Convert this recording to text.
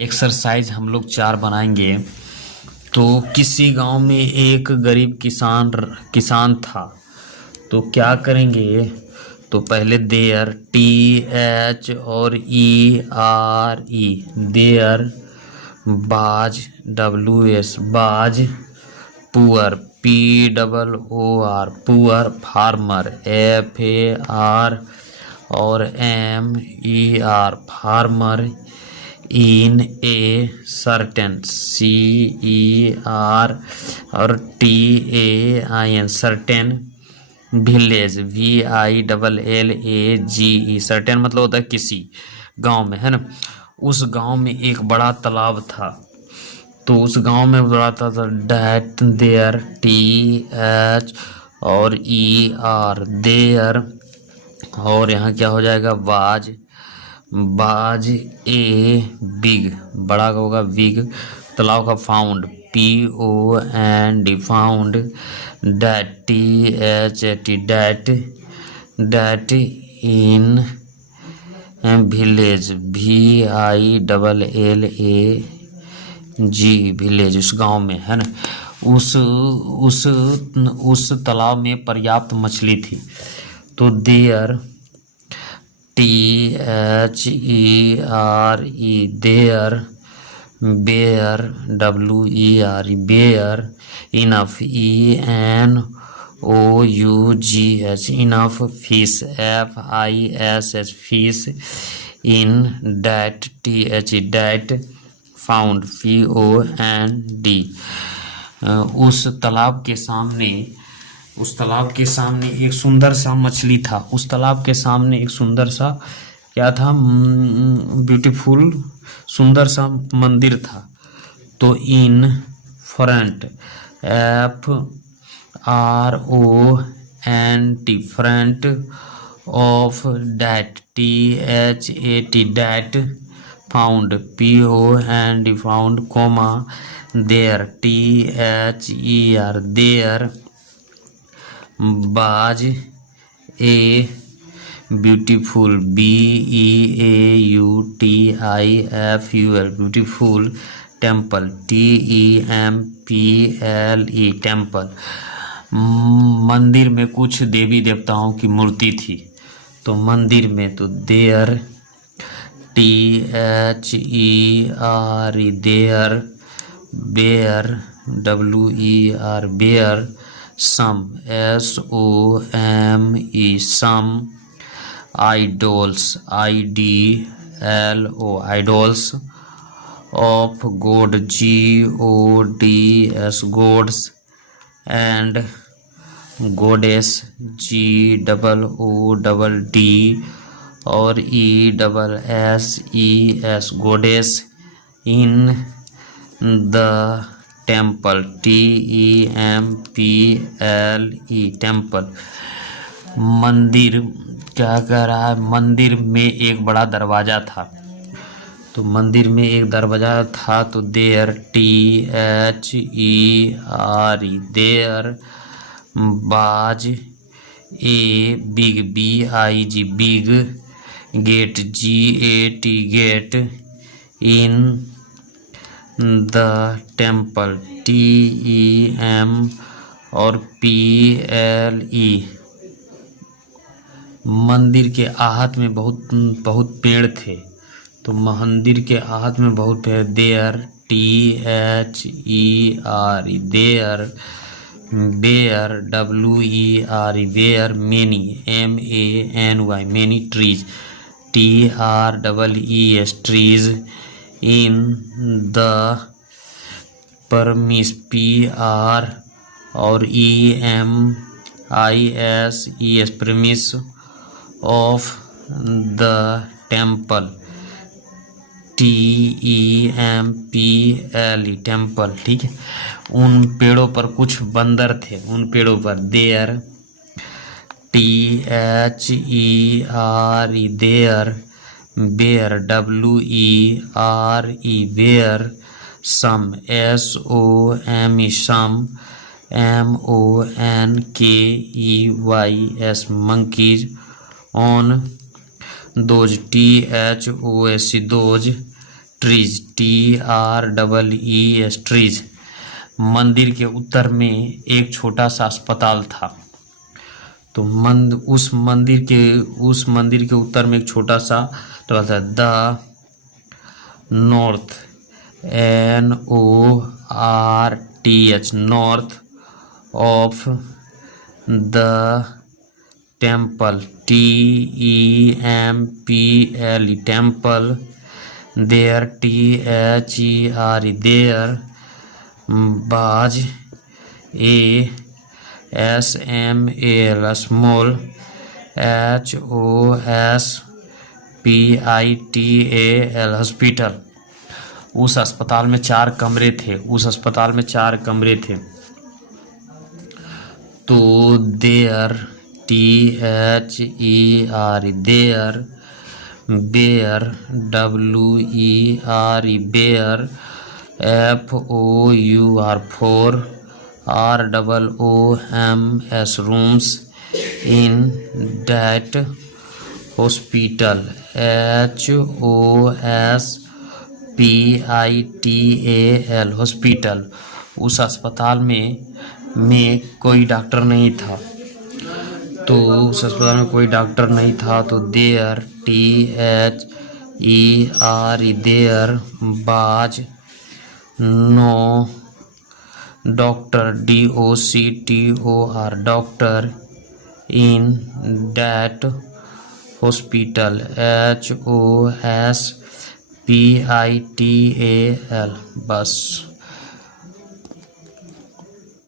Exercise हम लोग 4 बनाएंगे। तो किसी गांव में एक गरीब किसान था। तो क्या करेंगे? तो पहले देयर THE देयर बाज WS बाज पुअर पुअर फार्मर FAR और MER farmer in a certain CER और TAIN certain village VILLAGE certain मतलब होता है किसी गांव में, है ना। उस गांव में एक बड़ा तालाब था। तो उस गांव में बड़ा था डैट देयर TH और ER देयर और यहाँ क्या हो जाएगा बाज ए बिग बड़ा का होगा बिग तालाब का found POND found that THAT that in village VILLAG village उस गांव में, है ना। उस तालाब में पर्याप्त मछली थी। तो there THERE there were WER were enough ENOUGH enough fish FISH fish in that THE that found FOND उस तालाब के सामने एक सुंदर सा मछली था। उस तालाब के सामने एक सुंदर सा क्या था? ब्यूटीफुल सुंदर सा मंदिर था। तो in front FRONT front of that THAT that pond POND pond कोमा there THER there was a beautiful BEAUTIFUL beautiful temple TEMPLE temple मंदिर में कुछ देवी देवताओं की मूर्ति थी। तो मंदिर में तो there THERE there were WER were some SOME some idols IDLO idols of God GODS gods and goddess GOOD और ESSES goddess in the temple TEMPLE temple मंदिर क्या कह रहा है? मंदिर में एक बड़ा दरवाजा था। तो मंदिर में एक दरवाजा था। तो there THERE there was a big BIG big gate GAT gate in the temple TEM और PLE मंदिर के आहत में बहुत पेड़ थे। तो मंदिर के आहत में बहुत पेड़ there THERE there were WERE were many MANY many trees TREES trees in the premise PR और EMISES premise of the temple TEMPLE temple. ठीक है। उन पेड़ों पर कुछ बंदर थे। उन पेड़ों पर there THERE there were WERE were some SOME some MONKEYS monkeys on those THOS those trees, TREES, trees. मंदिर के उत्तर में एक छोटा सा अस्पताल था। तो उस मंदिर के उत्तर में एक छोटा सा, तो कहता है the north, NORTH, north of the temple, TEMPLE, temple, there, THERE, there, बाज, ASMAL, स्मॉल, HOSPITAL, हॉस्पिटल। उस अस्पताल में 4 कमरे थे। तो there, THERE, there, were, WERE, bear, FOUR, four, ROOMS, rooms, in that hospital, HOSPITAL, hospital. उस अस्पताल में कोई डॉक्टर नहीं था। तो देयर, THERE, देयर बाज no doctor, DOCTOR, doctor, in that hospital, HOSPITAL। बस।